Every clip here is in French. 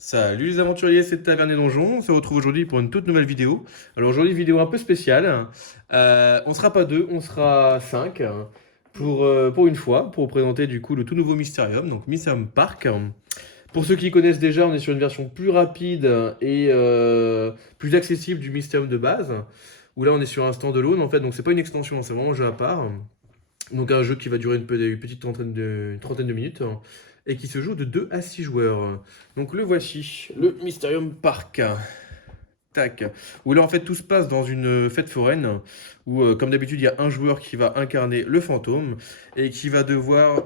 Salut les aventuriers, c'est Taverne et Donjon. On se retrouve aujourd'hui pour une toute nouvelle vidéo. Alors aujourd'hui, vidéo un peu spéciale. On sera pas deux, on sera cinq pour une fois, pour vous présenter du coup le tout nouveau Mysterium, donc Mysterium Park. Pour ceux qui connaissent déjà, on est sur une version plus rapide et plus accessible du Mysterium de base. Où là, on est sur un standalone en fait, donc c'est pas une extension, c'est vraiment un jeu à part. Donc un jeu qui va durer une petite une trentaine de minutes et qui se joue de 2 à 6 joueurs. Donc le voici, le Mysterium Park. Tac. Où là en fait tout se passe dans une fête foraine où comme d'habitude il y a un joueur qui va incarner le fantôme et qui va devoir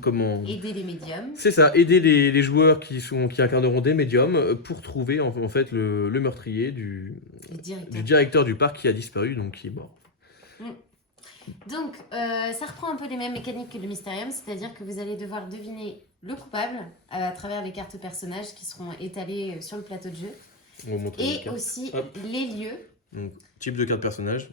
comment Aider les médiums. c'est ça, aider les joueurs qui incarneront des médiums pour trouver en fait le meurtrier du directeur du parc qui a disparu, donc qui est mort. Donc, ça reprend un peu les mêmes mécaniques que le Mysterium, c'est-à-dire que vous allez devoir deviner le coupable à travers les cartes personnages qui seront étalées sur le plateau de jeu. On va montrer les Et cartes. aussi Hop. les lieux. Donc, type de carte personnage.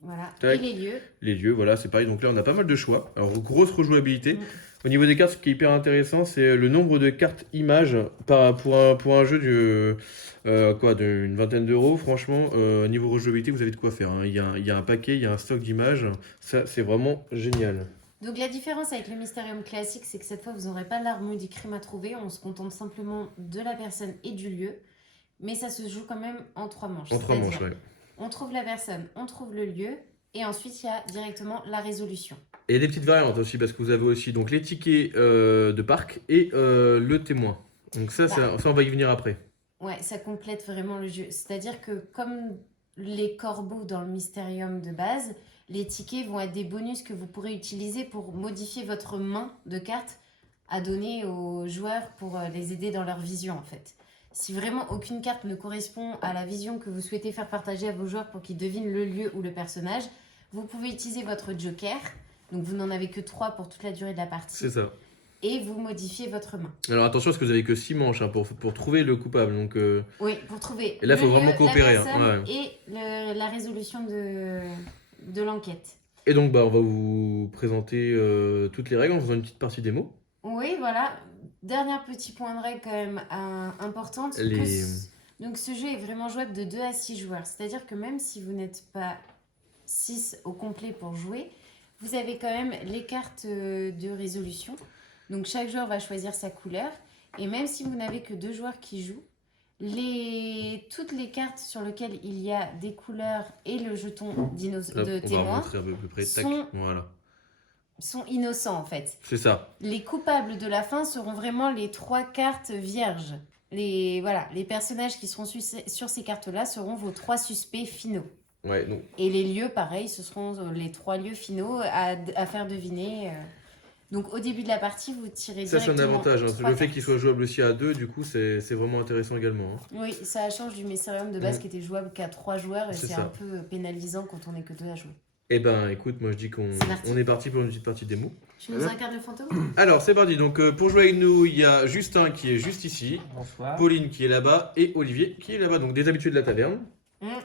Voilà, Tac. et les lieux. Les lieux, voilà, c'est pareil. Donc là, on a pas mal de choix. Alors, grosse rejouabilité. Au niveau des cartes, ce qui est hyper intéressant, c'est le nombre de cartes images pour un jeu d'une vingtaine d'euros. Franchement, niveau rejouabilité, vous avez de quoi faire, hein. Il y a un paquet, il y a un stock d'images. Ça, c'est vraiment génial. Donc la différence avec le Mysterium classique, c'est que cette fois, vous n'aurez pas l'arme ou du crime à trouver. On se contente simplement de la personne et du lieu. Mais ça se joue quand même en 3 manches. En 3 manches, ouais. On trouve la personne, on trouve le lieu. Et ensuite, il y a directement la résolution. Et des petites variantes aussi, parce que vous avez aussi donc, les tickets de parc et le témoin. Donc ça, on va y venir après. Ouais, ça complète vraiment le jeu. C'est-à-dire que comme les corbeaux dans le Mysterium de base, les tickets vont être des bonus que vous pourrez utiliser pour modifier votre main de cartes à donner aux joueurs pour les aider dans leur vision en fait. Si vraiment aucune carte ne correspond à la vision que vous souhaitez faire partager à vos joueurs pour qu'ils devinent le lieu ou le personnage, vous pouvez utiliser votre joker. Donc vous n'en avez que 3 pour toute la durée de la partie. C'est ça. Et vous modifiez votre main. Alors attention parce que vous avez que 6 manches hein, pour trouver le coupable. Donc, oui, pour trouver et là, il faut vraiment coopérer. La personne et la résolution de l'enquête. Et donc, on va vous présenter toutes les règles en faisant une petite partie démo. Oui, voilà. Dernier petit point de règle quand même important. Donc ce jeu est vraiment jouable de 2 à 6 joueurs. C'est-à-dire que même si vous n'êtes pas 6 au complet pour jouer, vous avez quand même les cartes de résolution. Donc chaque joueur va choisir sa couleur. Et même si vous n'avez que 2 joueurs qui jouent, toutes les cartes sur lesquelles il y a des couleurs et le jeton de témoin sont innocents en fait. C'est ça. Les coupables de la fin seront vraiment les 3 cartes vierges. Les personnages qui seront sur ces cartes-là seront vos 3 suspects finaux. Ouais, donc... Et les lieux, pareil, ce seront les 3 lieux finaux à faire deviner. Donc au début de la partie, vous tirez directement... Ça, c'est un avantage. Hein. Le fait qu'il soit jouable aussi à 2, du coup, c'est vraiment intéressant également. Hein. Oui, ça change du Mysterium de base qui était jouable qu'à 3 joueurs. Et c'est un peu pénalisant quand on n'est que 2 à jouer. Eh ben, écoute, moi je dis qu'on est parti pour une petite partie démo. Tu nous incarnes le fantôme ? Alors, c'est parti. Donc, pour jouer avec nous, il y a Justin qui est juste ici. Bonsoir. Pauline qui est là-bas et Olivier qui est là-bas. Donc, des habitués de la taverne.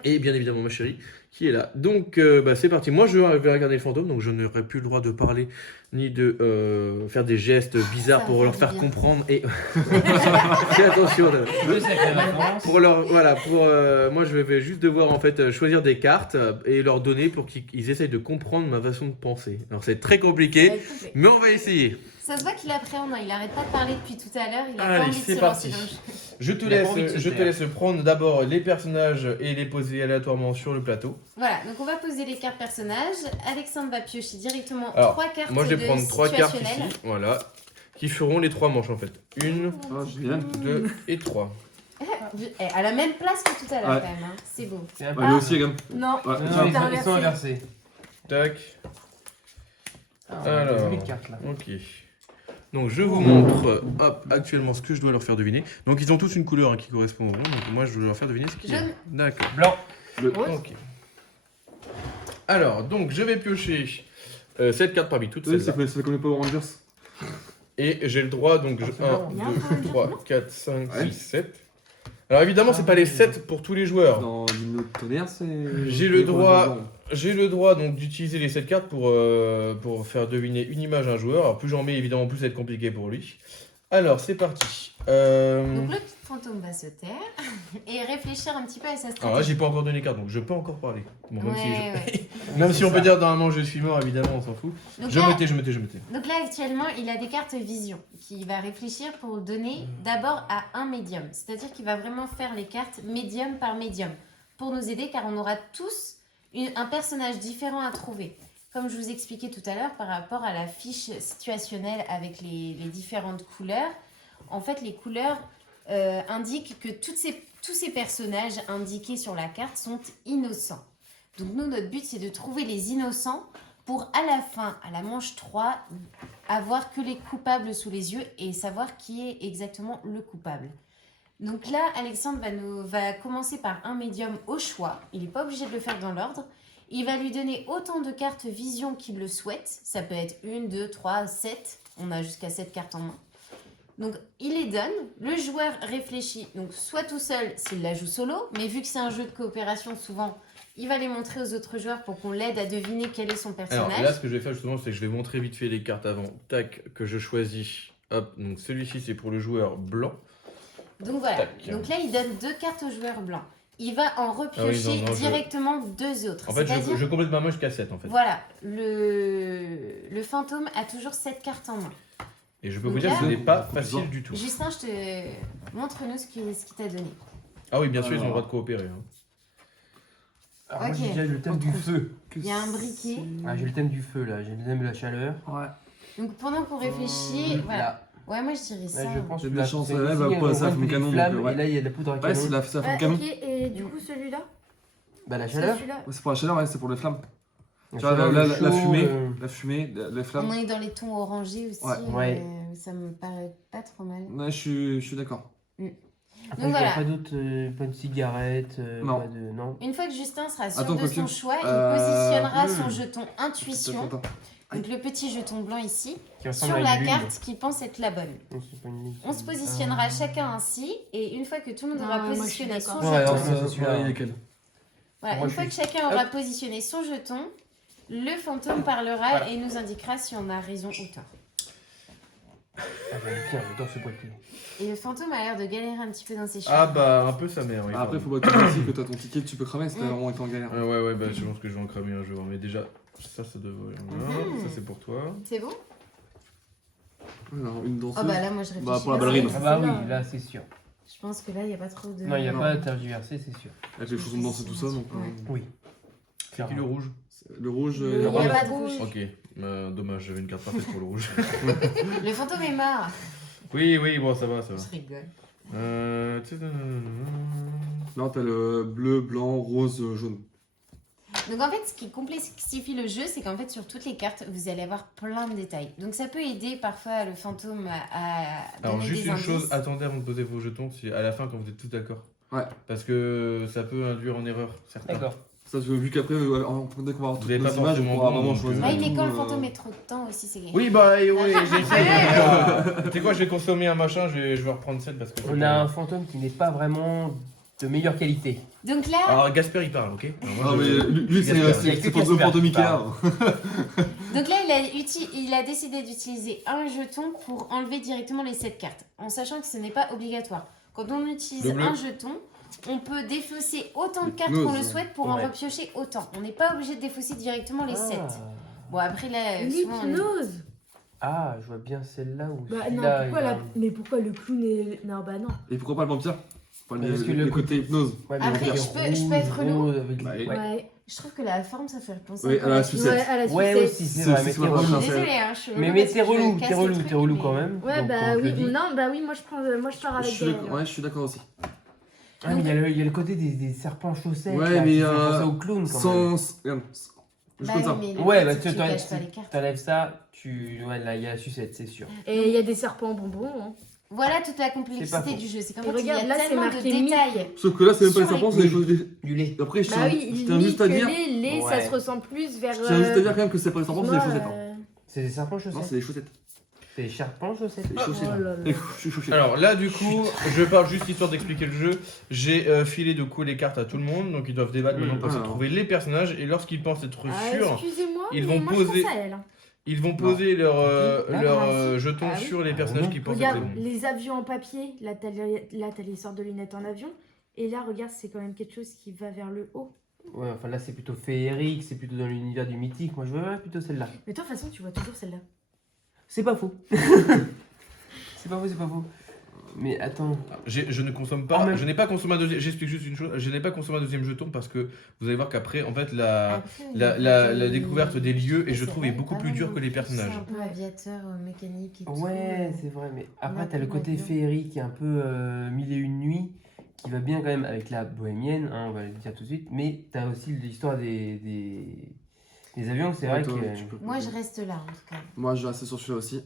Et bien évidemment ma chérie qui est là. Donc c'est parti. Moi je vais regarder le fantôme, donc je n'aurai plus le droit de parler ni de faire des gestes bizarres pour leur faire comprendre. Et fais attention. Moi je vais juste devoir en fait choisir des cartes et leur donner pour qu'ils essayent de comprendre ma façon de penser. Alors c'est très compliqué, mais on va essayer. Ça se voit qu'il appréhende, il arrête pas de parler depuis tout à l'heure, il a pas envie de c'est se parti. lancer. Je te laisse prendre d'abord les personnages et les poser aléatoirement sur le plateau. Voilà, donc on va poser les cartes personnages. Alexandre va piocher directement 3 cartes. Moi je vais prendre 3 cartes ici, voilà, qui feront les 3 manches en fait. 1, 2 et 3. À la même place que tout à l'heure quand même, hein. C'est beau. Lui aussi, quand même. Non, ils sont inversés. Tac. Alors, ok. Donc je vous montre actuellement ce que je dois leur faire deviner. Donc ils ont tous une couleur qui correspond au rond. Donc moi je dois leur faire deviner ce qu'il y a. D'accord. Blanc. Ok. Alors donc je vais piocher cette carte parmi toutes celles-là. Ça fait comme les Power Rangers. Et j'ai le droit donc 1, 2, 3, 4, 5, 6, 7. Alors évidemment c'est pas les 7 pour tous les joueurs. Dans l'hymne tonnerre c'est... J'ai le droit donc d'utiliser les 7 cartes pour faire deviner une image à un joueur. Alors plus j'en mets évidemment plus ça va être compliqué pour lui. Alors c'est parti. Donc le fantôme va se taire et réfléchir un petit peu à sa Alors là, stratégie. j'ai pas encore donné les cartes, donc je peux encore parler. Bon, même Ouais. même si on peut dire normalement je suis mort, évidemment, on s'en fout. Donc Je là, me tais. donc là, actuellement, il a des cartes vision qu'il va réfléchir pour donner d'abord à un médium. C'est-à-dire qu'il va vraiment faire les cartes médium par médium pour nous aider car on aura tous un personnage différent à trouver. Comme je vous expliquais tout à l'heure par rapport à la fiche situationnelle avec les différentes couleurs, en fait, les couleurs indiquent que tous ces personnages indiqués sur la carte sont innocents. Donc nous, notre but, c'est de trouver les innocents pour à la fin, à la manche 3, avoir que les coupables sous les yeux et savoir qui est exactement le coupable. Donc là, Alexandre va commencer par un médium au choix. Il n'est pas obligé de le faire dans l'ordre. Il va lui donner autant de cartes vision qu'il le souhaite. Ça peut être 1, 2, 3, 7. On a jusqu'à 7 cartes en main. Donc il les donne. Le joueur réfléchit. Donc soit tout seul s'il la joue solo. Mais vu que c'est un jeu de coopération, souvent, il va les montrer aux autres joueurs pour qu'on l'aide à deviner quel est son personnage. Alors là, ce que je vais faire justement, c'est que je vais montrer vite fait les cartes avant. Tac, que je choisis. Hop, donc celui-ci, c'est pour le joueur blanc. Donc voilà. Tac. Donc là, il donne 2 cartes au joueur blanc. Il va en repiocher directement 2 autres. En fait, je complète ma main jusqu'à 7 en fait. Voilà, le fantôme a toujours 7 cartes en main. Et je peux vous dire que ce n'est pas facile du tout. Justin, montre-nous ce qu'il t'a donné. Ah oui, bien sûr, ils ont le droit de coopérer. Hein. Alors, moi, Ok. j'ai déjà le thème du feu. Il y a un briquet. Ah, j'ai le thème du feu là, j'ai le thème de la chaleur. Ouais. Donc pendant qu'on réfléchit, voilà. Là, Ouais, moi je dirais ça. là, je pense J'ai que de la là, chance, c'est elle ici, va on pas ça voit fume des canon, donc, flammes, ouais. et là il y a de la poudre à Ouais, canon. c'est la ça fume canon. Ok, et du coup celui-là Bah la C'est chaleur. celui-là. Ouais, c'est pour la chaleur, ouais, c'est pour les flammes. La Tu vois, chaleur, la le chaud, fumée, la fumée, les On flammes. est dans les tons orangés aussi. Ouais. Ça me paraît pas trop mal. Ouais, je suis d'accord. Après, Donc je vois voilà. pas d'autres, pas de cigarettes, Non. pas de... Non. Une fois que Justin sera sûr Attends, de son quoique. choix, il positionnera son hmm. jeton intuition. Attends. Donc le petit jeton blanc ici, Qui ressemble sur à la une lune. carte qui pense être la bonne. Non, c'est pas une lune. On se positionnera chacun ainsi, et une fois que tout le monde Ah, aura moi, je suis positionné son d'accord. Ouais, jeton, alors, c'est celui-là. il est quel voilà, moi, une je fois suis- que chacun aura positionné son jeton, le fantôme parlera Voilà. et nous indiquera si on a raison ou tort. Ah, j'aime bien, j'adore ce poil. Et le fantôme a l'air de galérer un petit peu dans ses choix. Ah bah, un peu sa mère, oui. Après, pardon. faut pas que tu aussi que toi ton ticket tu peux cramer si t'as vraiment été en galère. Ouais, bah je pense que je vais en cramer un jour. Mais déjà, ça devrait. Voilà, ça c'est pour toi. C'est bon? Alors, une danseuse. Ah bah là, moi je réfléchis. Bah, pour la pas, ballerine. c'est- Ah bah c'est oui, là. là c'est sûr. Je pense que là, il n'y a pas trop de... Non, il n'y a Non. pas à tergiverser, c'est sûr. Avec les chansons de danse et tout ça, donc. Ouais. Oui. C'est qui le rouge? Le rouge. Le- Il n'y a Ouais. pas de rouge. Ok, dommage, j'avais une carte parfaite pour le rouge. Le fantôme est mort. Oui, bon, ça va. Je rigole. Là, t'as le bleu, blanc, rose, jaune. Donc en fait, ce qui complexifie le jeu, c'est qu'en fait, sur toutes les cartes, vous allez avoir plein de détails. Donc ça peut aider parfois le fantôme à Alors donner juste des une indices. chose, attendez avant de poser vos jetons, c'est à la fin quand vous êtes tous d'accord. Ouais. Parce que ça peut induire en erreur certains. D'accord. Ça, vu qu'après, dès qu'on va avoir Vous toutes avez nos pas images, on forcément pourra bon, vraiment donc, choisir. Ouais, mais tout, quand le fantôme met trop de temps aussi, c'est gagné. Oui, bah oui, j'essaie. Tu sais quoi, je vais consommer un machin, je vais reprendre 7 parce que... On a un fantôme qui n'est pas vraiment de meilleure qualité. Donc là, Alors Gasper il parle, ok? Alors, moi, Ah, mais je- lui, c'est Gasper. c'est pour Casper le fantôme qui Ikea. parle. donc là il a décidé d'utiliser un jeton pour enlever directement les 7 cartes, en sachant que ce n'est pas obligatoire. Quand on utilise Le bleu. un jeton, on peut défausser autant de Les cartes gnoses. qu'on le souhaite pour en Ouais. repiocher autant. On n'est pas obligé de défausser directement les 7. Bon, après là, souvent, on est- L'hypnose. Ah, je vois bien celle-là ou Bah non, celui-là. pourquoi il a- mais pourquoi le clown est... Non, bah non. Et pourquoi pas le vampire? Pas Parce que le le côté hypnose. Ouais, mais Après, il est je peux être rouge, relou. rose, avec- Bah, ouais. Ouais. Je trouve que la forme, ça fait penser Oui, un peu à la la sucette. Ouais, à la Ouais, sucette. aussi, c'est C'est- vrai, mais c'est t'es pas relou. mal, Je suis désolée, hein, je suis relou Mais parce t'es que je relou, casse t'es le relou, truc, t'es relou mais- quand même. Ouais, donc bah on te le oui. dit. Non, bah oui, moi je sors Je avec suis elle. d'accord, ouais, je suis d'accord aussi. Ah, mais il y a le côté des serpents chaussettes. Ouais, là, mais, qui fait penser au clown quand même. Regarde, je Bah compte ça. oui, mais le Ouais, but, bah c'est que tu caches pas les tu cartes. t'enlèves ça, ouais, là il y a la sucette, c'est sûr. Et il y a des serpents bonbons. Hein. Voilà toute la C'est pas complexité faux. du jeu. C'est qu'en Et fait, il y regarde, a là, c'est tellement de marqué détails. Sauf que là, c'est même pas les Sur serpents, les- c'est des choses. Du lait. Après, je Bah tiens oui, je tiens juste à dire. les, ça Ouais. se ressemble plus vers... Je tiens juste à dire quand même que c'est pas les serpents, c'est des chaussettes. hein. C'est des serpents Non, chaussettes. c'est des chaussettes. C'est des serpents chaussettes. C'est des chaussettes. Oh là là. Et je suis choqué. Alors là du coup, je parle juste histoire d'expliquer le jeu. J'ai filé de coup les cartes à tout le monde, donc ils doivent débattre maintenant pour essayer de Alors. trouver les personnages et lorsqu'ils pensent être Ah, sûrs, excusez-moi, ils mais vont moi poser- je pense à elle. Ils vont poser leur jetons Ah oui. sur les Ah personnages non. qui pensent Regarde, être les bons. les avions en papier, là t'as les sortes de lunettes en avion. Et là, regarde, c'est quand même quelque chose qui va vers le haut. Ouais, enfin là c'est plutôt féerique, c'est plutôt dans l'univers du mythique. Moi je veux plutôt celle-là. Mais toi, de toute façon, tu vois toujours celle-là. C'est pas faux. C'est pas faux, c'est pas faux. Mais attends. Je ne consomme Ah, pas, mais- je n'ai pas consommé un deuxième, j'explique juste une chose, je n'ai pas consommé un deuxième jeton parce que vous allez voir qu'après, en fait, Après, la découverte des lieux, et je c'est trouve, est vrai, beaucoup pas plus mal dure non que les plus, personnages. C'est un peu aviateur, mécanique et tout. Ouais, c'est vrai, mais après t'as le peu côté d'avion. féerique et un peu mille et une nuits qui va bien quand même avec la bohémienne, hein, on va le dire tout de suite, mais t'as aussi l'histoire des avions, c'est vrai Toi, que tu peux- Moi, je reste là, en tout cas. Moi, je vais rester sur celui-là aussi.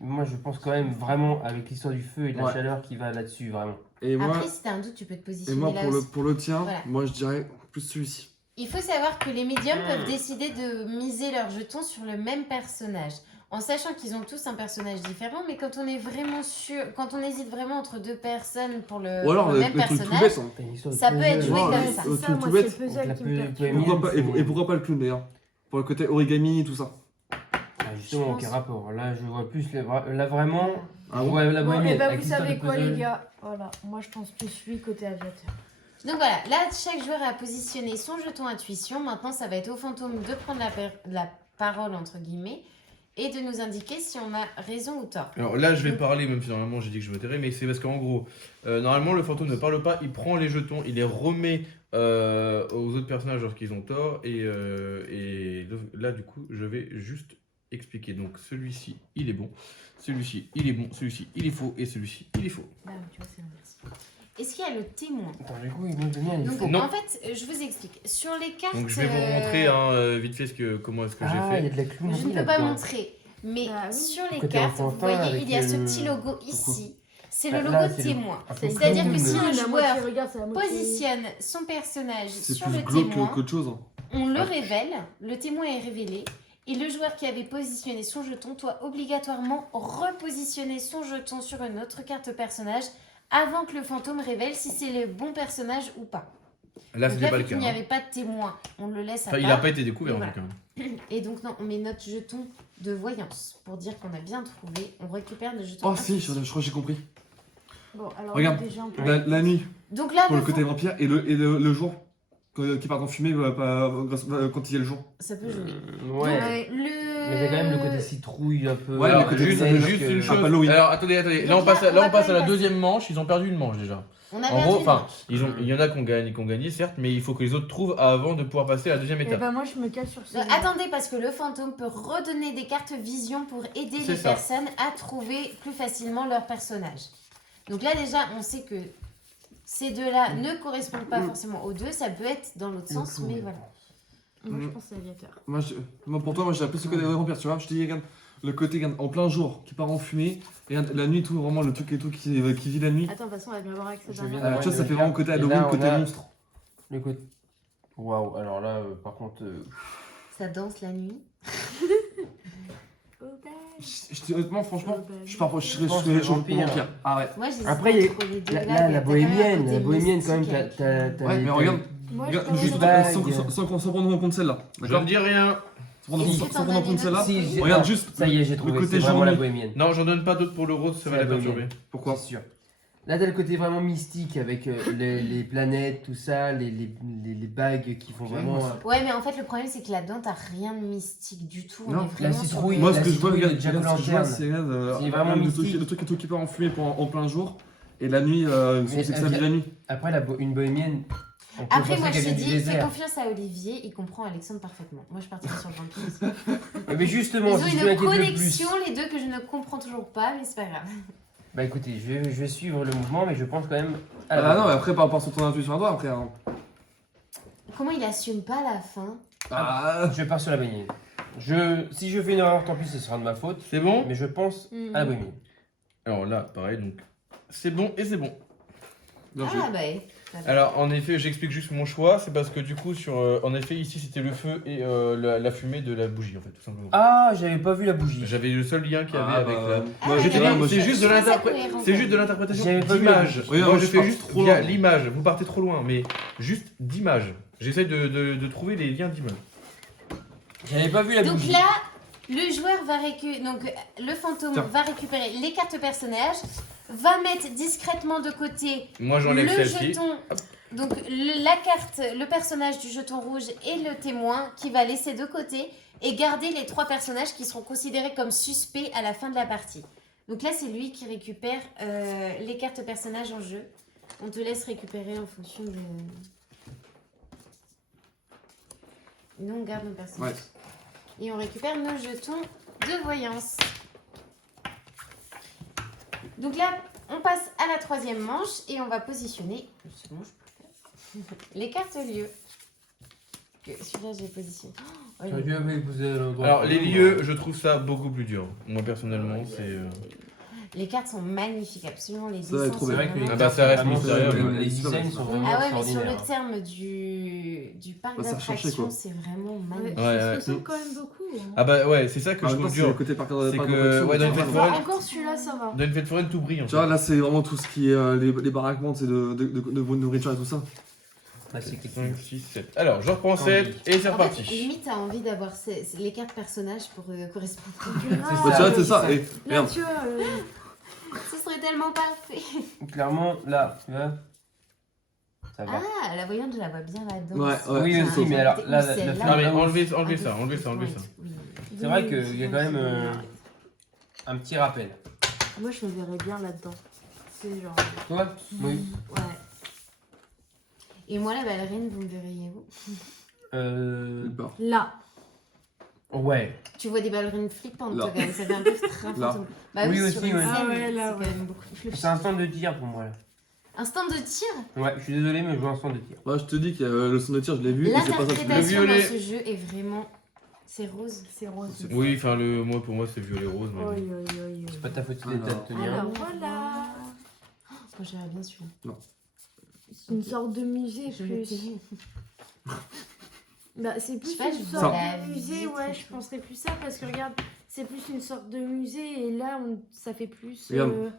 moi je pense quand même vraiment avec l'histoire du feu et de la Ouais. chaleur qui va là-dessus, vraiment. Et moi, Après, si t'as un doute, tu peux te et positionner moi là pour aussi. pour le tien, Voilà. moi, je dirais plus celui-ci. Il faut savoir que les médiums peuvent décider de miser leurs jetons sur le même personnage, en sachant qu'ils ont tous un personnage différent, mais quand on est vraiment sûr, quand on hésite vraiment entre deux personnes pour le, Ou alors, pour le le même truc tout personnage, bête. Hein. T'as une histoire de Ça peut être puzzle. joué Ouais, comme ouais, ça. C'est tout- ça, tout moi, bête. c'est le Donc, puzzle la qui peu- me peu- perturbe. émienne, Et pourquoi pas le clown d'ailleurs? Pour le côté origami et tout ça. Ah, justement, Je aucun pense- rapport. Là, je vois plus. Là, vraiment. Ah je bon vois la Bon, bohémienne. et bah, avec vous l'histoire savez de quoi, puzzle. les gars? Voilà, moi, je pense plus lui côté aviateur. Donc voilà, là chaque joueur a positionné son jeton intuition. Maintenant, ça va être au fantôme de prendre la parole, entre guillemets, et de nous indiquer si on a raison ou tort. Alors là, je vais parler, même si normalement j'ai dit que je voterais, mais c'est parce qu'en gros, normalement, le fantôme ne parle pas, il prend les jetons, il les remet aux autres personnages lorsqu'ils ont tort, et là, du coup, je vais juste expliquer. Donc, celui-ci, il est bon, celui-ci, il est bon, celui-ci, il est faux, et celui-ci, il est faux. Bah, tu vois, c'est l'inverse. Est-ce qu'il y a le témoin? Attends, du coup, il me donne il Donc faut. Non. en fait, je vous explique. Sur les cartes... Donc, je vais vous montrer vite fait comment est-ce que Ah, j'ai il y a fait. de la clownerie Je ne peux pas là-dedans. montrer, mais Ah oui. sur les Côté cartes, vous enfantin, voyez, avec il y a ce le- petit logo ici. C'est le Ah, logo là, de c'est le- témoin. un peu C'est-à-dire que clown. si un La joueur moitié, regarde, c'est la moitié. positionne son personnage C'est sur plus le glauque témoin, qu'autre chose. Hein. on le révèle, le témoin est révélé, et le joueur qui avait positionné son jeton doit obligatoirement repositionner son jeton sur une autre carte personnage avant que le fantôme révèle si c'est le bon personnage ou pas. Là, Donc c'était là, pas vu le qu'il cas. n'y Hein. avait pas de témoin, on le laisse à Enfin, il part. n'a pas été découvert, en Voilà. tout cas. Et donc, non, on met notre jeton de voyance pour dire qu'on a bien trouvé. On récupère le jeton. Oh si, intuition. je crois que j'ai compris. Bon, alors, Regarde. déjà, on peut... La nuit, Donc là, pour le le côté fond- vampire, et le jour, qui part en fumée quand il y a le jour. ça peut jouer. Ouais. Donc, Mais il y a quand même le côté citrouille un peu. Ouais, Alors, le côté juste, citrouille, juste que- une Ah, chose. pas Halloween. Alors, attendez. Là, Donc on passe, là, à, on là, va on passe quand à la même deuxième manche. Ils ont perdu une manche déjà. On a En gros, perdu enfin, une il y en a qui ont gagné, certes, mais il faut que les autres trouvent avant de pouvoir passer à la deuxième Eh étape. bah, moi, je me cale sur manche. ce. Attendez, parce que le fantôme peut redonner des cartes vision pour aider C'est les ça. personnes à trouver plus facilement leur personnage. Donc là, déjà, on sait que ces deux-là ne correspondent pas forcément aux deux. Ça peut être dans l'autre sens, clown. mais voilà. Moi, je pense que c'est aviateur. Moi, pour toi, moi, j'ai plus le côté vampire, tu vois. Je te dis, regarde, le côté regarde, en plein jour, qui part en fumée, et regarde, la nuit, tout, vraiment, le truc et tout qui vit la nuit. Attends, de toute façon, on va bien voir avec cette Je viens dernière. Tu vois, ça fait le vraiment côté et là, Halloween, on côté a- monstre. Le côté. Waouh, alors là, par contre. Ça danse la nuit. Honnêtement, franchement, je serais pense que le vampire. vampire. Ah ouais. Moi, j'hésite Après, il y a- entre les deux. Là, Là, la t'as quand même un bohémienne, côté la bohémienne, quand même, mystique avec, Ouais, mais regarde, Moi, je regarde, pense juste que- bague. sans prendre en compte celle-là. Je ne D'accord dis rien. Est-ce que Sans prendre en compte celle-là. Si, j'ai- Regarde ah, juste Ça y est, j'ai trouvé. le côté C'est vraiment la journée. bohémienne. Non, j'en donne pas d'autres pour le rose, ça C'est va la la perturber. bohémienne. Pourquoi C'est sûr. Là, t'as le côté vraiment mystique avec les planètes, tout ça, les bagues qui font vraiment. Ouais, mais en fait, le problème, c'est que là-dedans, t'as rien de mystique du tout. On Non, est la vraiment sur citrouille. le- Moi, la ce que je vois, citrouille, regarde, le Jack regarde, ce que je vois, Lantern. c'est C'est vraiment le mystique. truc et tout qui part en fumée en plein jour, et la nuit, Mais c'est que ça vit la nuit. Après, une bohémienne. On peut Après, penser moi, je qu'elle t'ai vient du dit, fais désert. confiance à Olivier, il comprend Alexandre parfaitement. Moi, je partirai sur le vampirisme. Mais justement, Ils ont si je une m'inquiète le plus. connexion, les deux, que je ne comprends toujours pas, mais c'est pas grave. Bah écoutez, je vais suivre le mouvement, mais je pense quand même. à la Ah non, mais bohémienne. après, par rapport à ton intuition à toi, après. Hein. Comment il assume pas la fin? Ah, Je pars sur la bohémienne. Si je fais une erreur, tant pis, ce sera de ma faute. C'est bon? Mais je pense Mhm. à la bohémienne. Alors là, pareil, donc c'est bon et c'est bon. bien joué. Ah, bah, Alors en effet, j'explique juste mon choix, c'est parce que du coup, en effet, ici c'était le feu et la fumée de la bougie en fait, tout simplement. Ah, j'avais pas vu la bougie. J'avais le seul lien qu'il y avait Ah, avec bah, la. moi, Ah, j'étais il y là, avait- moi, C'est juste, Je trouve ça cohérent, c'est quand juste de même. l'interprétation J'avais pas vu la d'image. bougie. Oui, Moi non, je je fais pars juste trop via loin. l'image, vous partez trop loin, mais juste d'image. J'essaye de trouver les liens d'image. J'avais pas vu la Donc bougie. là, Le joueur va récupérer, donc le fantôme Tiens. va récupérer les cartes personnages, va mettre discrètement de côté Moi j'enlève le celle-ci. jeton, donc la carte, le personnage du jeton rouge et le témoin qui va laisser de côté et garder les 3 personnages qui seront considérés comme suspects à la fin de la partie. Donc là, c'est lui qui récupère les cartes personnages en jeu. On te laisse récupérer en fonction de... Nous, on garde nos personnages. Ouais. Et on récupère nos jetons de voyance. Donc là, on passe à la 3e manche et on va positionner c'est bon, je peux faire. Les cartes lieux. Celui-là, je l'ai positionné. Oh, J'aurais dû avoir posé à l'endroit. Alors les lieux, je trouve ça beaucoup plus dur. Moi personnellement, c'est... Les cartes sont magnifiques, absolument. Les Ça va être dessins trop sont bien. C'est vrai que les vraiment- Ah bah, ça reste vraiment, mystérieux. les designs sont vraiment Ah ouais, mais sur extraordinaires. le terme du parc Ouais, ça a changé, d'attractions, quoi. c'est vraiment Ouais, magnifique. Ouais, ça ouais. se ressent quand même beaucoup. Hein. Ah bah ouais, c'est ça que En je même temps, trouve c'est le dur. côté parc C'est d'attraction. que, ouais, dans une fête Ouais. foraine, Encore celui-là, ça va. dans une fête foraine, tout brille en Tu fait. vois, là, c'est vraiment tout ce qui est les baraquements, c'est de nourriture et tout ça. Ah, c'est quelque 5, chose. 6, 7. Alors, je reprends 7 et c'est En fait, reparti. limite, t'as envie d'avoir les cartes personnages pour correspondre. Ah, Bah, tu vois, c'est ouais, ça. Et Là, regarde, tu vois, Ce serait tellement parfait. Clairement, là, tu vois. Ça va. Ah, la voyante, je la vois bien là-dedans. Ouais, ouais, Oui, c'est aussi, ça. mais alors, là, Ou celle-là. Non mais là où- enlevez Un peu ça, enlevez ça. oui. C'est vrai qu'il y a quand même un petit rappel. moi, je me verrais bien là-dedans. C'est genre. Toi Oui. Ouais. Et moi, la ballerine, vous me verriez où? Euh. Peur. Là. Ouais. Tu vois des ballerines flippantes, Là. toi, quand même. Ça fait un peu train Là. fantôme. Bah Oui, sur aussi, une ouais. scène, Ah ouais, là, c'est ouais. quand même beaucoup plus. C'est un stand de tir pour moi là. Un stand de tir. Ouais, je suis désolé, mais je joue un stand de tir. Moi, je te dis que le son de tir, je l'ai vu et c'est pas ça. Le L'interprétation violet. dans ce jeu est vraiment... C'est rose. C'est rose. Oui, enfin moi pour moi c'est violet rose. Mais... Oi, oi, oi, C'est oi. pas ta faute d'être Alors. daltonien. Alors, voilà. Moi, j'aimerais bien celui-là. C'est une sorte de musée Je le plus. tire. Bah, c'est Je plus sais pas, une je sorte vois la de musée, visite, ouais, je je penserais plus ça parce que regarde, c'est plus une sorte de musée et là, ça fait plus. Regarde.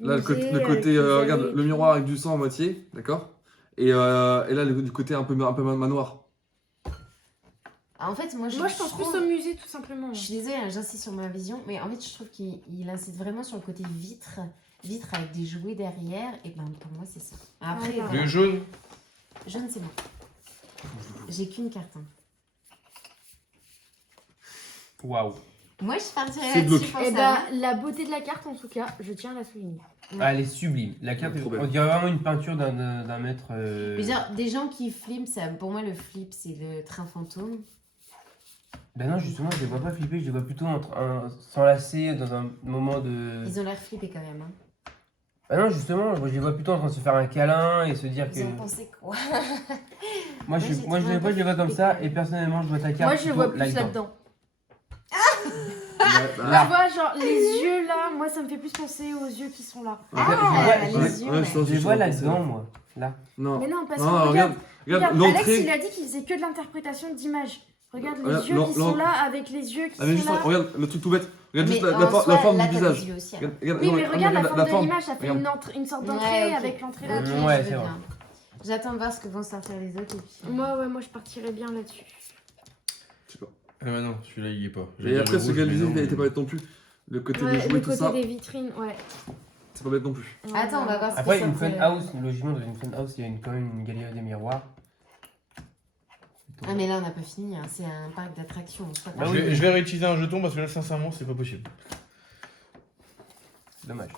Là, le côté, musée avec les regarde, allées et le tout. miroir avec du sang à moitié, d'accord et là, du côté un peu manoir. Ah, en fait, moi, Moi, je pense trouve- plus au musée tout simplement. Je suis désolée, hein, j'insiste sur ma vision, mais en fait, je trouve qu'il incite vraiment sur le côté vitre avec des jouets derrière, et ben pour moi, c'est ça. Après, Ouais, pareil. voilà. Le jaune. Jaune, c'est bon. J'ai qu'une carte. Hein. Waouh. Moi, je partirais C'est là-dessus glauque. pour Et ça. bah, la beauté de la carte, en tout cas, je tiens à la souligner. Ah, elle est sublime. La carte, Trop belle. on dirait vraiment une peinture d'un maître. Mais genre, des gens qui flippent, ça, pour moi, le flip, c'est le train fantôme. Ben non, justement, je les vois pas flipper, je les vois plutôt s'enlacer dans un moment de. Ils ont l'air flippés quand même. Hein. Ah non, justement, je les vois plutôt en train de se faire un câlin et se dire que. Ils ont pensé quoi? Moi, j'ai je trouvé un peu les vois comme flippé ça, quand et même. personnellement, je vois ta carte. Moi, je le vois plutôt plus là-dedans. là-dedans. Là. Tu vois, genre, les yeux là, moi, ça me fait plus penser aux yeux qui sont là. Je vois- les yeux, ouais. je les vois là-dedans, moi. Là. Non. Mais non, parce que Non, regarde, regarde Alex, l'entrée. il a dit qu'il faisait que de l'interprétation d'images. Regarde les Regarde, yeux qui sont là avec les yeux qui Ah, mais juste, sont là. regarde le truc tout bête. Regarde juste Mais la en soi, forme là, du t'as visage. des yeux aussi, hein. Regarde, Oui, mais regarde la forme de forme. l'image, ça fait regarde. une sorte Ouais, d'entrée ok. avec l'entrée Ok, là. Ouais, je veux c'est vrai. bien. J'attends de voir ce que vont sortir les autres. Et puis... Moi, je partirais bien là-dessus. Ah bah non, celui-là il y est pas. Et après, ce gars qu'elle disait, il était pas bête non plus. Le côté des Ouais, jouets, le tout côté ça, des vitrines, ouais. c'est pas bête non plus. Attends, on va voir ce Après, qui une sortira. funhouse, logiquement, dans une funhouse, il y a quand même une galerie des miroirs. Ah, mais là, on n'a pas fini. Hein. C'est un parc d'attractions. on se voit pas. Ah oui. Je vais réutiliser un jeton parce que là sincèrement c'est pas possible. Dommage.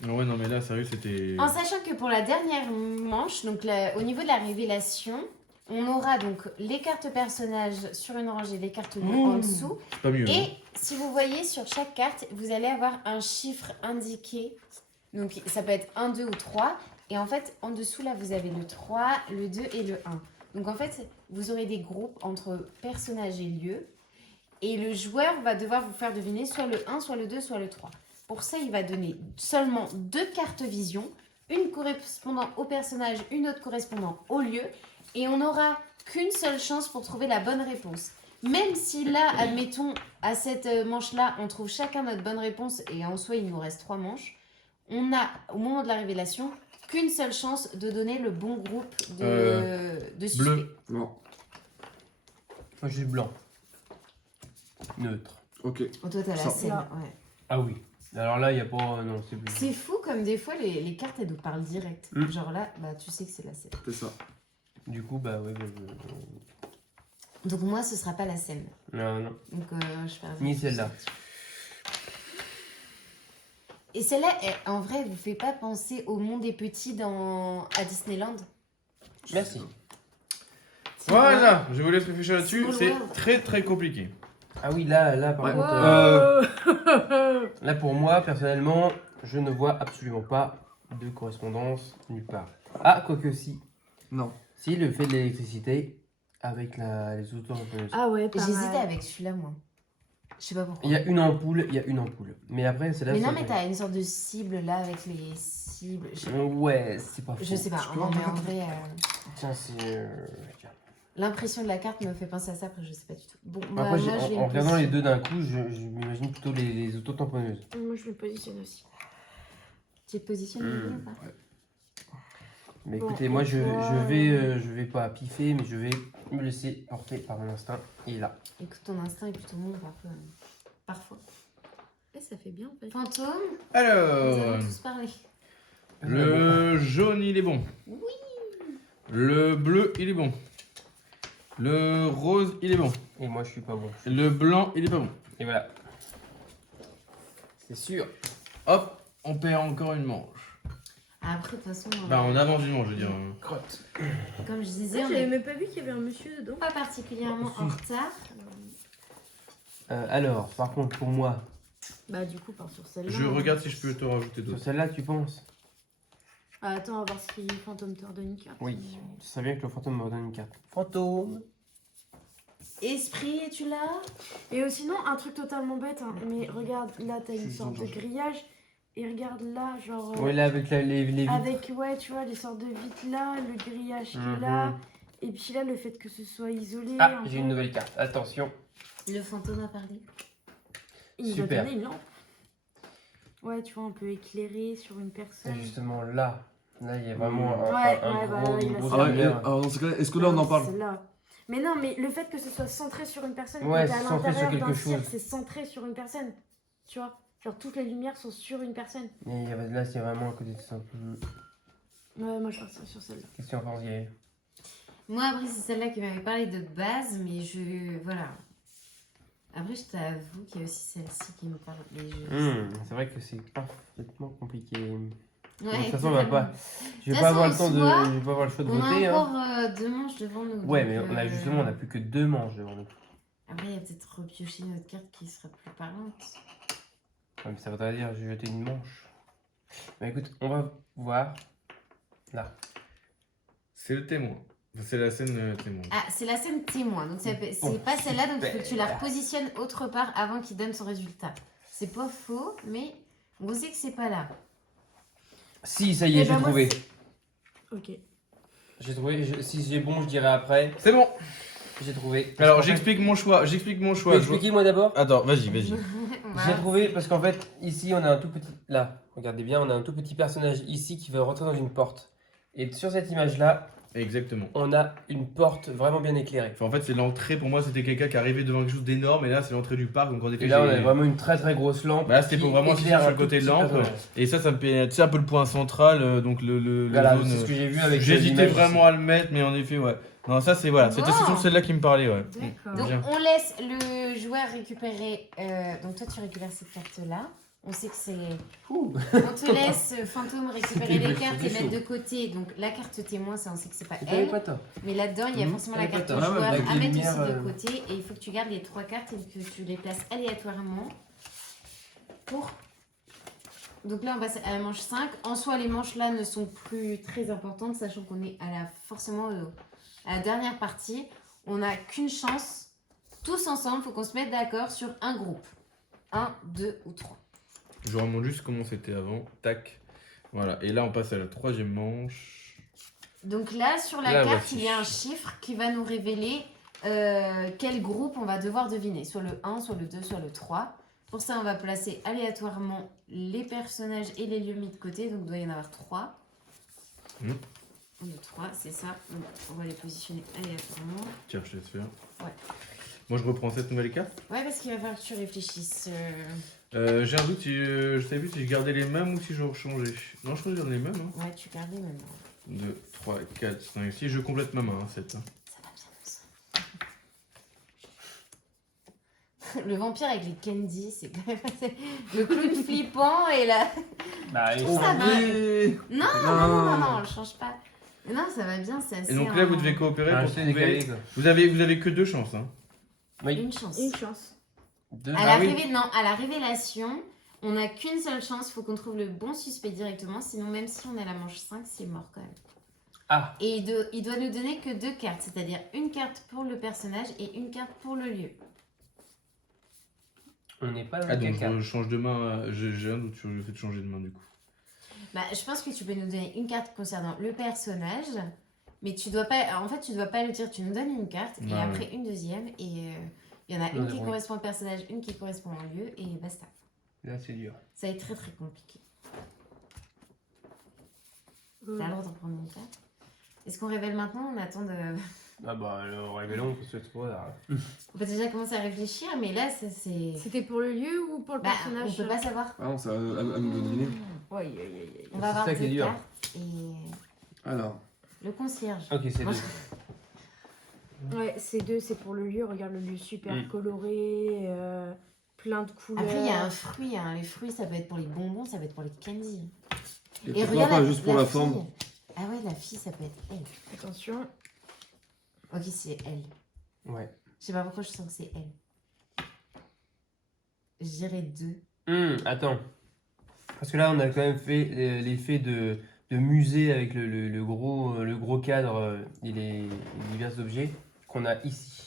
Non ouais non mais là sérieux c'était... En sachant que pour la dernière manche, donc au niveau de la révélation, on aura donc les cartes personnages sur une rangée, les cartes nues en dessous. C'est pas mieux. hein. Et si vous voyez sur chaque carte, vous allez avoir un chiffre indiqué. Donc ça peut être 1, 2 ou 3. Et en fait, en dessous, là, vous avez le 3, le 2 et le 1. Donc en fait, vous aurez des groupes entre personnages et lieux. Et le joueur va devoir vous faire deviner soit le 1, soit le 2, soit le 3. Pour ça, il va donner seulement 2 cartes vision, une correspondant au personnage, une autre correspondant au lieu. Et on n'aura qu'une seule chance pour trouver la bonne réponse. Même si là, admettons, à cette manche-là, on trouve chacun notre bonne réponse et en soi, il nous reste 3 manches, on a, au moment de la révélation, qu'une seule chance de donner le bon groupe de suspects. Bleu. Non. Moi, je suis blanc. neutre. Ok. Oh, toi, t'as la Ça. scène. Là. Ouais. Ah oui. Alors là, il n'y a pas. Non, c'est plus. C'est fou comme des fois les cartes elles nous parlent direct. Genre là, bah tu sais que c'est la scène. C'est ça. Du coup, bah ouais. Donc moi ce sera pas la scène. Non, non. Donc je fais un Ni celle-là. Et celle-là, en vrai, elle vous fait pas penser au monde des petits à Disneyland? Merci. Voilà, je vous laisse réfléchir là-dessus. Small C'est World. très très compliqué. Ah oui, là par Ouais. contre. Là, pour moi, personnellement, je ne vois absolument pas de correspondance nulle part. Ah, quoique si. Non. Si, le fait de l'électricité avec les auto-entrepreneuses. Ah ouais, pas J'hésitais mal. avec celui-là moi. Je sais pas pourquoi. Il y a une ampoule, Mais après, c'est là. Mais non, ça mais fait- t'as une sorte de cible là avec les cibles. Ouais, c'est pas faux. Je sais pas, peux non, mais en remettre- vrai, Tiens, c'est. Tiens. l'impression de la carte me fait penser à ça, après je sais pas du tout. Bon, bah, Après, moi je vais en me regardant les positionner. deux d'un coup, je m'imagine plutôt les auto-tamponneuses. Moi, je me positionne aussi. Tu te positionnes Hmm. ou pas? Mais Bon, écoutez, moi et toi, je vais pas piffer, mais je vais me laisser porter par mon instinct. Et là. Écoute, ton instinct est plutôt bon parfois. Et ça fait bien en fait. Fantôme, nous Alors, avons tous parlé. le jaune il est bon. Oui. Le bleu il est bon. Le rose il est bon. Et moi, je suis pas bon. Le blanc il est pas bon. Et voilà. C'est sûr. Hop, on perd encore une manche. Après, de toute façon, Bah on avance une manche, je veux dire. Crotte. comme je disais, Moi, on j'avais n'est même pas vu qu'il y avait un monsieur dedans. pas particulièrement en retard. Alors, par contre, pour moi, Bah, du coup, part sur celle-là. Je hein. regarde si je peux te rajouter sur d'autres. celle-là, tu penses? Ah, attends, on va voir si Fantôme te redonne une carte. Oui. Tu sais bien que le fantôme me redonne une carte. Fantôme. Esprit, es-tu là? Et sinon, un truc totalement bête, hein, mais regarde, là, t'as une Je sorte de change. grillage. Et regarde là, genre. Ouais, là, avec les vitres. avec, ouais, tu vois, les sortes de vitres là, le grillage qui est là. Et puis là, le fait que ce soit isolé. Ah, un j'ai peu. une nouvelle carte. Attention. Le fantôme a parlé. Il nous a Super. donné une lampe. Ouais, tu vois, un peu éclairé sur une Et personne. justement là. Là, il y a vraiment Ouais, un bah, gros, il une va grosse se Ah ouais, lumière. alors dans ce cas-là, est-ce que là on en parle? Celle-là. Mais non, mais le fait que ce soit centré sur une personne, Ouais, que t'es à c'est centré sur l'intérieur quelque d'un chose. cercle, c'est centré sur une personne. Tu vois, genre toutes les lumières sont sur une personne. Mais là, c'est vraiment à côté de ça. Ouais, moi je partirais sur celle-là. Qu'est-ce que tu en penses, Gaël? Moi, après, c'est celle-là qui m'avait parlé de base, mais voilà. Après, je t'avoue qu'il y a aussi celle-ci qui me parle. Mais C'est vrai que c'est parfaitement compliqué. Ouais, De toute façon, on va totalement. pas. Je vais De pas toute avoir le façon, temps de. soit, Je vais pas avoir le choix de On voter. a Hein. encore 2 manches devant nous. Ouais, donc, mais on a justement, on a plus que 2 manches devant nous. Après, il y a peut-être repiocher notre carte qui sera plus parlante. Ouais, mais ça voudrait dire jeter une manche. Mais écoute, on va voir. Là. C'est le témoin. Enfin, c'est la scène témoin. Ah, c'est la scène témoin. Donc, c'est Bon, pas celle-là, donc il faut que tu la super. repositionnes autre part avant qu'il donne son résultat. C'est pas faux, mais on sait que c'est pas là. Si, ça y est, Eh j'ai ben, moi, trouvé. Ok. J'ai trouvé. Si j'ai bon, je dirai après. C'est bon. J'ai trouvé. Alors Parce qu'en j'explique mon choix. J'explique mon fait- choix. Tu peux expliquer moi d'abord. Attends, vas-y. J'ai trouvé parce qu'en fait, ici, on a un tout petit. Là, regardez bien, on a un tout petit personnage ici qui va rentrer dans une porte. Et sur cette image-là, Exactement. on a une porte vraiment bien éclairée. Enfin, en fait, c'est l'entrée. Pour moi, c'était quelqu'un qui arrivait devant quelque chose d'énorme. Et là, c'est l'entrée du parc. Donc, en effet, Et là, on j'ai- a vraiment une très très grosse lampe. Bah là, c'était qui pour vraiment éclaire sur un le tout côté petit lampe. personnage. Et ça me fait. Tu sais, un peu le point central. Donc, le Voilà, zone, c'est ce que j'ai vu avec. J'hésitais l'image vraiment ici. à le mettre, mais en effet, ouais. Non, ça, c'est voilà. C'était Bon. surtout celle-là qui me parlait, ouais. D'accord. Donc, Bien. on laisse le joueur récupérer. Donc, toi, tu récupères cette carte-là. On sait que c'est. Ouh. On te laisse, fantôme, récupérer C'était- les cartes et c'était mettre chaud. de côté. Donc, la carte témoin, ça, on sait que c'est pas C'était elle. pas top. Mais là-dedans, il y a Mhm. forcément Elle la est pas carte top. joueur Avec à les mettre lumières, aussi de côté. Et il faut que tu gardes les 3 cartes et que tu les places aléatoirement. Pour. Donc là, on passe à la manche 5. En soi, les manches là ne sont plus très importantes, sachant qu'on est forcément à la dernière partie. On n'a qu'une chance. Tous ensemble, il faut qu'on se mette d'accord sur un groupe. 1, 2 ou 3. Je remonte juste comment c'était avant. Tac. Voilà. Et là, on passe à la 3e manche. Donc là, sur la Là, carte, voici. il y a un chiffre qui va nous révéler quel groupe on va devoir deviner. Soit le 1, soit le 2, soit le 3. Pour ça, on va placer aléatoirement les personnages et les lieux mis de côté. Donc, il doit y en avoir 3. Mhm. On a 3, c'est ça. Donc, on va les positionner aléatoirement. Tiens, je laisse faire. Moi, je reprends cette nouvelle carte. Ouais, parce qu'il va falloir que tu réfléchisses. J'ai un doute, si je savais plus si je gardais les mêmes ou si je rechangeais. Non, je crois que je garde les mêmes. Hein. Ouais, tu gardais maintenant. 2, 3, 4, 5, 6. Je complète ma main, 7. Ça va bien comme ça. Le vampire avec les candy, c'est quand même assez... Le clown flippant et la... Bah, Ça va. Oui. Non, on le change pas. Mais non, ça va bien, c'est assez... Et donc là, vous devez coopérer pour c'est trouver... décalé quoi. Vous avez que 2 chances. Hein. Oui. Une chance. Une chance. Deux. À la révélation, on n'a qu'une seule chance, faut qu'on trouve le bon suspect directement, sinon même si on a la manche 5, c'est mort quand même. Ah. Et il doit nous donner que 2 cartes, c'est-à-dire une carte pour le personnage et une carte pour le lieu. On n'est pas dans Ah, donc quelqu'un. je change de main. J'ai un doute sur le fait de changer de main du coup. Bah, je pense que tu peux nous donner une carte concernant le personnage, mais tu dois pas, en fait, tu dois pas le dire, tu nous donnes une carte et Ouais, après une deuxième et il y en a une Ouais, qui ouais. correspond au personnage, une qui correspond au lieu et basta. Là, c'est dur. Ça va être très très compliqué. T'as le droit d'en prendre une carte. Est-ce qu'on révèle maintenant ou on attend de... Ah bah, révélons, parce que c'est trop tard. On peut déjà commencer à réfléchir, mais là, c'est... C'était pour le lieu ou pour le Bah, personnage? on peut pas savoir. Ah non, c'est à nous de deviner. Ouais, ouais, ouais. On C'est va avoir ça qui est 2 dur. cartes et Alors, le concierge. Ok, c'est Moi, deux. Ouais, c'est 2, c'est pour le lieu. Regarde le lieu super coloré, plein de couleurs. Après, il y a un fruit. Hein. Les fruits, ça peut être pour les bonbons, ça peut être pour les candies. et pourquoi pas juste pour la fille. forme. Ah ouais, la fille, ça peut être elle. Attention. Ok, c'est elle. Ouais. Je sais pas pourquoi je sens que c'est elle. Je dirais 2. Attends. Parce que là, on a quand même fait l'effet de musée avec le gros cadre et les divers objets qu'on a ici.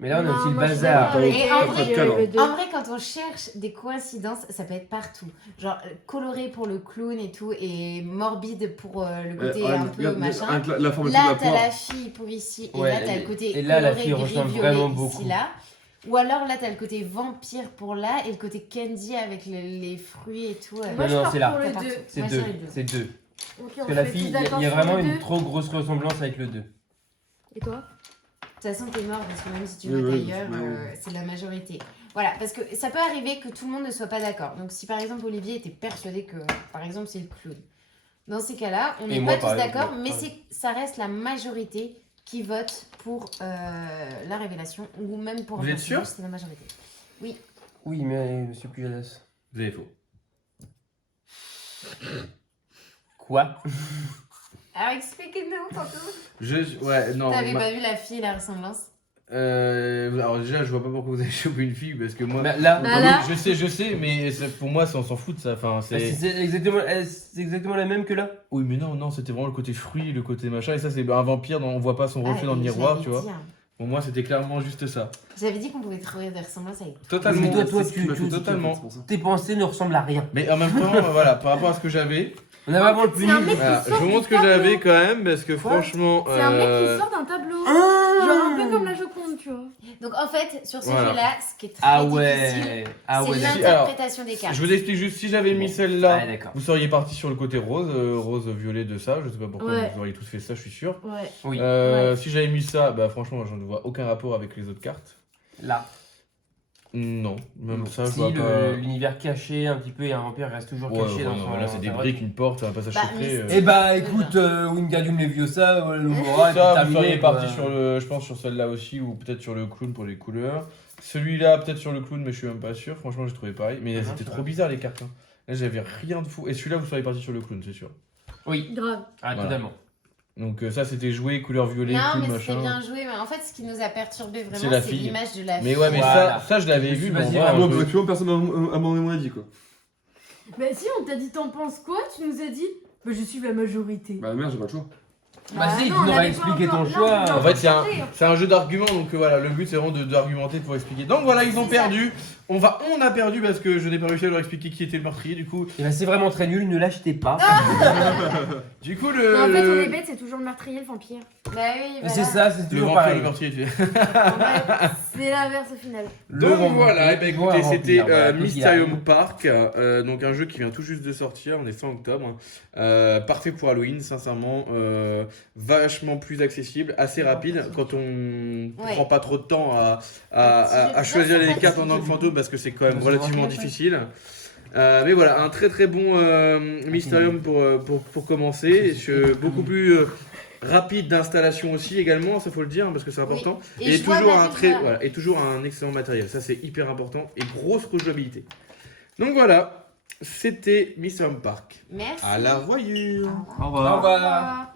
Mais là, on a Non, aussi le moi, je suis bazar. d'accord avec Et toi, en je vrai- dirais le deux. En vrai, quand on cherche des coïncidences, ça peut être partout. Genre coloré pour le clown et tout, et morbide pour le côté un peu regarde, machin. avec la forme de Là, la t'as poire. la fille pour ici, et Ouais, là, t'as le côté et là, la coloré, fille gris, ressemble violet, vraiment ici, beaucoup. là. Ou alors là, t'as le côté vampire pour là, et le côté candy avec les fruits et tout. Moi, je non, pars c'est là. pour le T'as 2. partout. C'est Moi, je deux. dirais le deux. C'est deux. Ok, Parce on que la se met fille, tous il y a d'accord vraiment sur le une 2. trop grosse ressemblance avec le 2. Et toi? De toute façon, t'es mort parce que même si tu Oui, votes oui, ailleurs, oui. c'est la majorité. Voilà, parce que ça peut arriver que tout le monde ne soit pas d'accord. Donc, si par exemple Olivier était persuadé que, par exemple, c'est le clown, dans ces cas-là, on Et n'est moi, pas par tous d'accord, exemple, mais ouais. ça reste la majorité qui vote pour la révélation ou même pour un Vous êtes personnage, sûr c'est la majorité. Oui, mais monsieur Pujadas. Vous avez faux. Quoi? Alors, expliquez-nous, tantôt. Ouais, non. T'avais ma- pas vu la fille et la ressemblance? Alors déjà, je vois pas pourquoi vous avez chopé une fille, parce que moi... Bah, là, Bah, là. Je sais, mais pour moi, on s'en fout de ça. Enfin, bah, c'est exactement la même que là. Oui, mais non, c'était vraiment le côté fruit, le côté machin, et ça, c'est un vampire, on voit pas son reflet dans le et miroir, je tu l'avais vois. dit, hein. Pour moi, c'était clairement juste ça. J'avais dit qu'on pouvait trouver des ressemblances avec. Totalement. Mais toi, C'est ce qui m'a fait tilter, totalement. c'est pour ça. Tes pensées ne ressemblent à rien. Mais en même temps, voilà, par rapport à ce que j'avais, On a vraiment le plus C'est un nul. mec voilà, qui je sort vous montre ce du que tableau. j'avais quand même, parce que franchement... C'est un mec qui sort d'un tableau. Ah Genre un peu comme la Joconde, tu vois. Donc en fait, sur ce Voilà. jeu-là, ce qui est très Ah difficile, ouais. Ah ouais, c'est d'accord. l'interprétation des cartes. Je vous explique juste, si j'avais mis Bon. celle-là, Ah, d'accord. vous seriez parti sur le côté rose, rose-violet de ça, je sais pas pourquoi Ouais. vous auriez tous fait ça, je suis sûr. Ouais. Oui, Si j'avais mis ça, bah franchement, je ne vois aucun rapport avec les autres cartes. là. Non, même ça, je Si vois pas... l'univers caché un petit peu et un vampire reste toujours Ouais, caché ouais, dans non, son. là, c'est des sa briques, vraie- une porte, un passage Bah, secret. mais Eh bah écoute, Wingardium Leviosa, le Mora, Ça, vous seriez parti sur le, je pense sur celle-là aussi, ou peut-être sur le clown pour les couleurs. Celui-là, peut-être sur le clown, mais je suis même pas sûr. Franchement, j'ai trouvé pareil. Mais Ah, c'était c'est trop vrai. bizarre les cartes. Hein. Là, j'avais rien de fou. Et celui-là, vous seriez parti sur le clown, c'est sûr. Oui, Grave. ah, Voilà. totalement. Donc ça, c'était joué, couleur violet, Non, clown, mais c'était machin. bien joué. Mais en fait, ce qui nous a perturbé C'est vraiment, la c'est fille. l'image de la Mais fille. ouais, mais Voilà. ça, je l'avais Je vu. suis mais en vas-y, vrai, vraiment, un peu- Actuellement, personne à m'en a dit quoi. Bah si, on t'a dit t'en penses quoi? Tu nous as dit bah je suis la majorité. Bah merde, j'ai pas le choix. Bah si, tu non, on nous aurais avait expliqué pas ton encore- choix. non, En fait, c'est changer. un jeu d'arguments, donc voilà, le but c'est vraiment d'argumenter pour expliquer. Donc voilà, ils ont C'est ça. perdu. On a perdu parce que je n'ai pas réussi à leur expliquer qui était le meurtrier. Du coup, Et bah c'est vraiment très nul, ne l'achetez pas. du coup Mais en fait, on le, est bête, c'est toujours le meurtrier, le vampire. Bah oui, Mais voilà. c'est ça, c'est le toujours vampire, pareil. le meurtrier. tu fais. En vrai, C'est l'inverse au final. Donc voilà, et ben Laurent écoutez, c'était voilà, Mysterium Park, donc un jeu qui vient tout juste de sortir, on est fin octobre. Parfait pour Halloween, sincèrement, vachement plus accessible, assez rapide quand on prend pas trop de temps à choisir les cartes en tant que fantôme parce que c'est quand même relativement difficile. Mais voilà, un très très bon Mysterium pour commencer. Beaucoup plus rapide d'installation aussi également, ça faut le dire parce que c'est important. Oui. Et toujours jouable à plusieurs. voilà, et toujours un excellent matériel, ça c'est hyper important et grosse rejouabilité. Donc voilà, c'était Mysterium Park. Merci. À la revoyure. Au Au revoir. revoir.